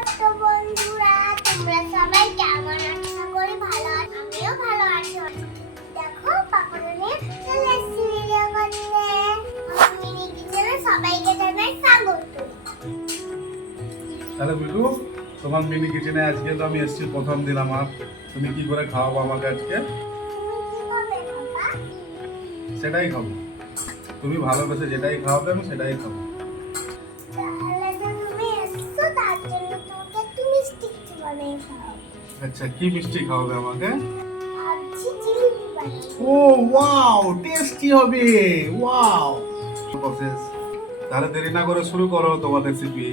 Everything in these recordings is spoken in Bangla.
ছোট্ট বন্ধুরা, তোমরা সবাই কেমন আছো? আশা করি ভালো আছো। আমিও ভালো আছি। দেখো পাপড় নিয়ে চলে এসেছি ভিডিও করতে। আমার মিনি কিচেনে সবাইকে জানাই স্বাগত। তাহলে বিটু, তোমার মিনি কিচেনে আজকে তো আমি এসেছি প্রথম দিন আমার। তুমি কি করে খাওয়াবো আমাকে আজকে? তুমি কি করবে বাবা? সেটাই খাবো। তুমি ভালোবেসে যেটাই খাওয়াবে আমি সেটাই খাবো। তাহলে তো তুমি এসছো, তার জন্য তোমাকে একটু মিষ্টি কিছু বানিয়ে খাওয়াবো। আচ্ছা, কি মিষ্টি খাওয়াবে আমাকে? ভাবছি জিলিপি বানিয়ে। ও ওয়াও, টেস্টি হবে। Wow, process. তাহলে দেরি না করে শুরু করো তোমার রেসিপি।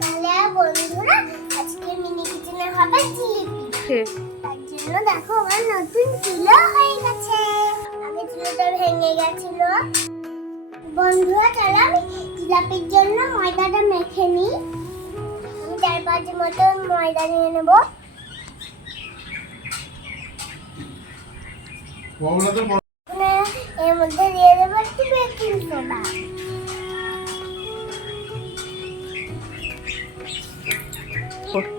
তাহলে বন্ধুরা, আজকে মিনি কিচেনে হবে জিলিপি। তার জন্য দেখো আমার নতুন চুলো হয়ে গেছে। আগে চুলোটা ভেঙে গেছিল। বন্ধুরা, তাহলে আমি জিলাপির জন্য ময়দাটা মেখে নিই। আমি 4-5 মতো ময়দা নিয়ে নেব। এর মধ্যে দিয়ে দেবো একটু বেকিং সোডা।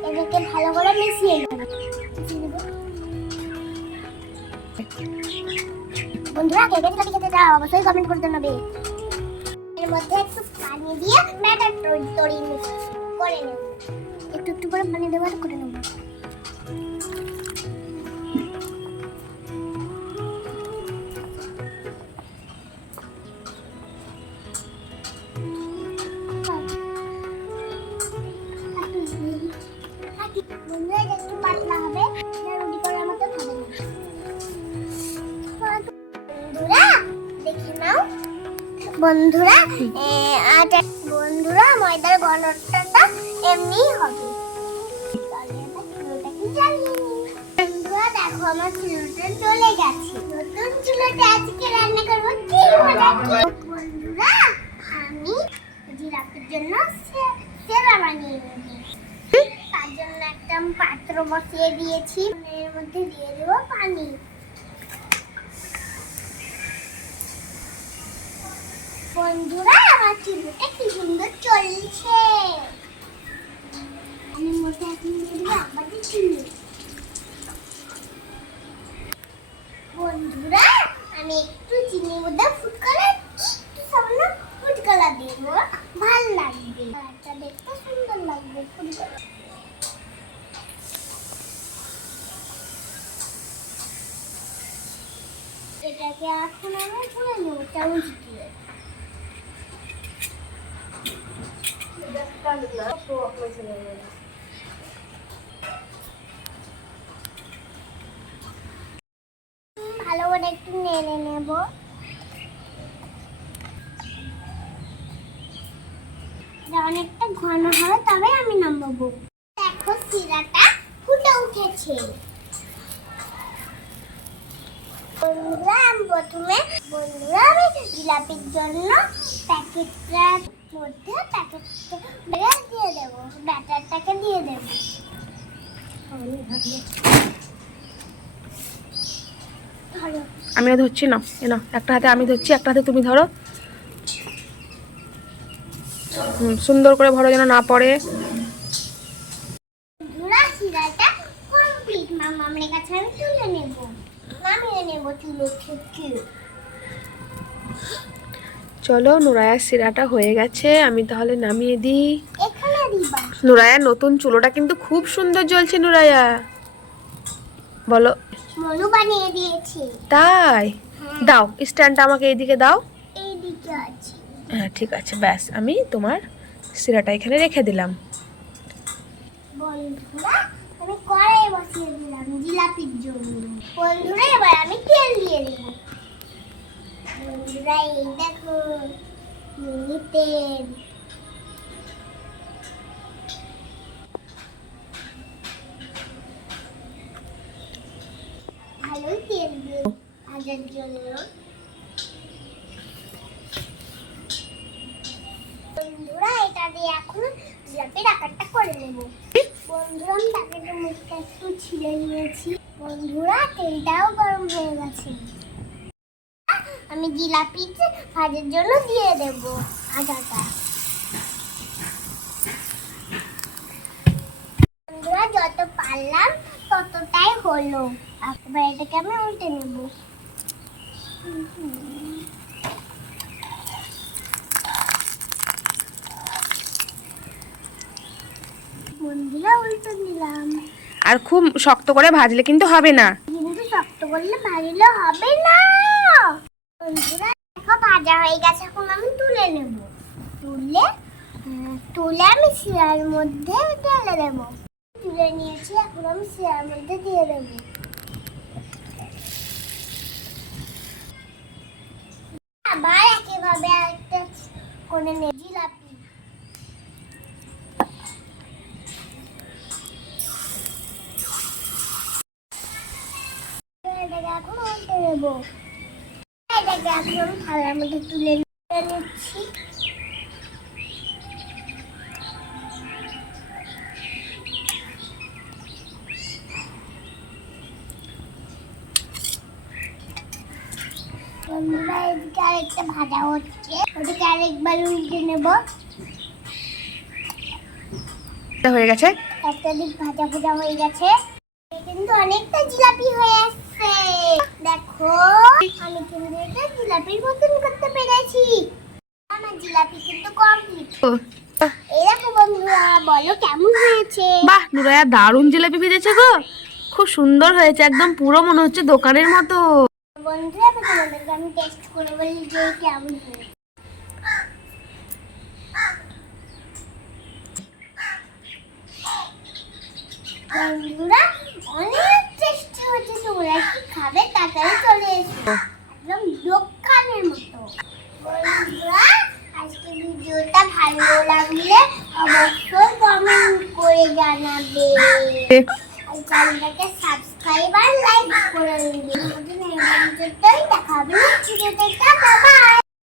এটাকে ভালো করে মিশিয়ে নেব। বন্ধুরা, কে কে জিলাপি খেতে চাও অবশ্যই কমেন্ট করে জানাবে। এর মধ্যে একটু পানি দিয়ে ব্যাটার তৈরি করে নেব। একটু একটু করে পানি দেবো আর করে নেব। বন্ধুরা, এটা একটু পাতলা হবে, রুটি করার মতো হবে না। বন্ধুরা দেখে নাও। বন্ধুরা বন্ধুরা, ময়দার ঘনত্বটা এমনি হবে। বন্ধুরা দেখো, আমার চুলোটা চলে গেছে। নতুন চুলোতে আজকে রান্না করবো কি মজা। বন্ধুরা, আমি জিলাপির জন্য সেরা বানিয়ে নেব। তার জন্য একটা পাত্র বসিয়ে দিয়েছি। এর মধ্যে দিয়ে দেবো পানি। বন্ধুরা, আমার চুলোটা কি সুন্দর চলছে। আমি মধ্যে এখন দিয়ে দেবো আমাদের চুলো। বন্ধুরা, আমি একটু চিনির মধ্যে ফুড কালার, একটু সামান্য ফুড কালার দেবো, ভালো লাগবে। কালারটা দেখতে সুন্দর লাগবে ফুড কালার। এটাকে এখন আমি তুলে নেব চামচ দিয়ে। ভালো করে একটু নেড়ে নেব। এটা অনেকটা ঘন হবে, তবে আমি নামাবো। দেখো শিরাটা ফুটে উঠেছে। বন্ধুরা, আমি জিলাপির জন্য প্যাকেটটার মধ্যে দিয়ে দেবো, ব্যাটারটাকে দিয়ে দেবো। আমিও ধরছি না, না একটা হাতে আমি ধরছি, একটা হাতে তুমি ধরো। সুন্দর করে ভরো যেন না পড়ে। বন্ধুরা, শিরাটা কমপ্লিট। মামার কাছে আমি তুলে নেব, নামিয়ে নেব চুলো থেকে। চলো, নুরায়ার শিরাটা হয়ে গেছে, আমি তাহলে নামিয়ে দিই। এখানে দিবা। নুরায়ার নতুন চুলোটা কিন্তু খুব সুন্দর জ্বলছে। নুরায়া বলো। মনু বানিয়ে দিয়েছে। তাই? দাও স্ট্যান্ডটা আমাকে এইদিকে দাও। এইদিকে আছে। হ্যাঁ ঠিক আছে, ব্যাস আমি তোমার শিরাটা এখানে রেখে দিলাম। বন্ধুরা, আমি কড়াই বসিয়ে দিলাম জিলাপির জন্য। বন্ধুরা, এবার আমি তেল দিয়ে দেব। বন্ধুরা, এই দেখো মিনি তেল। ভালোই তেল দিয়ে ভাজার জন্য। বন্ধুরা, এটা দিয়ে এখন জিলাপির আকারটা করে নেব। বন্ধুরা, আমি প্যাকেটের মুখটা একটু ছিঁড়ে নিয়েছি। বন্ধুরা, তেলটাও গরম হয়ে গেছে। আমি জিলাপি ভাজার জন্য দিয়ে দেব আটাটা। পারলাম ততটাই হলো। এবার এটাকে আমি উল্টে নেব। বন্ধুরা উল্টে নিলাম। আর খুব শক্ত করে ভাজলে কিন্তু হবে না। কিন্তু শক্ত করলে ভাজলে হবে না। বন্ধুরা দেখো ভাজা হয়ে গেছে, এখন আমি তুলে নেব। তুলে আমি শিরার মধ্যে ঢেলে দেবো। তুলে নিয়েছি, এখন আমি শিরার মধ্যে দিয়ে দেবো। আবার একইভাবে আরেকটা করে নেব জিলাপি। এটাকে এখন উল্টে দেবো। এটাকে এখন আমি থালার মধ্যে তুলে নিচ্ছি। বন্ধুরা এদিকে আরেকটা ভাজা হচ্ছে, ওদিকে আরেকবার উল্টে নেব। এটা হয়ে গেছে। একটা দিক ভাজা ভাজা হয়ে গেছে, কিন্তু অনেকটা জিলাপি হয়ে আসছে। দেখো আমি কিন্তু এটা জিলাপির মতন করতে পেরেছি। আমার জিলাপি কিন্তু কমপ্লিট। এরকম বন্ধুরা বলো কেমন হয়েছে? বাহ নুরাইয়া, দারুণ জিলাপি ভেজেছে গো, খুব সুন্দর হয়েছে, একদম পুরো মনে হচ্ছে দোকানের মতো। বন্ধুরা তোমাদেরকে আমি টেস্ট করে বলি যে কেমন হয়েছে। বন্ধুরা অনেক টেস্টি হচ্ছে, তোমরা কি খাবে তাড়াতাড়ি চলে এসো, একদম দোকানের মতো। বন্ধুরা আজকে ভিডিওটা ভালো লাগলে অবশ্যই কমেন্ট করে জানাবে, আর চ্যানেলটাকে সাবস্ক্রাইব আর লাইক করে দিবে। দেখা হবে নেক্সট ভিডিওতে। Tata bye.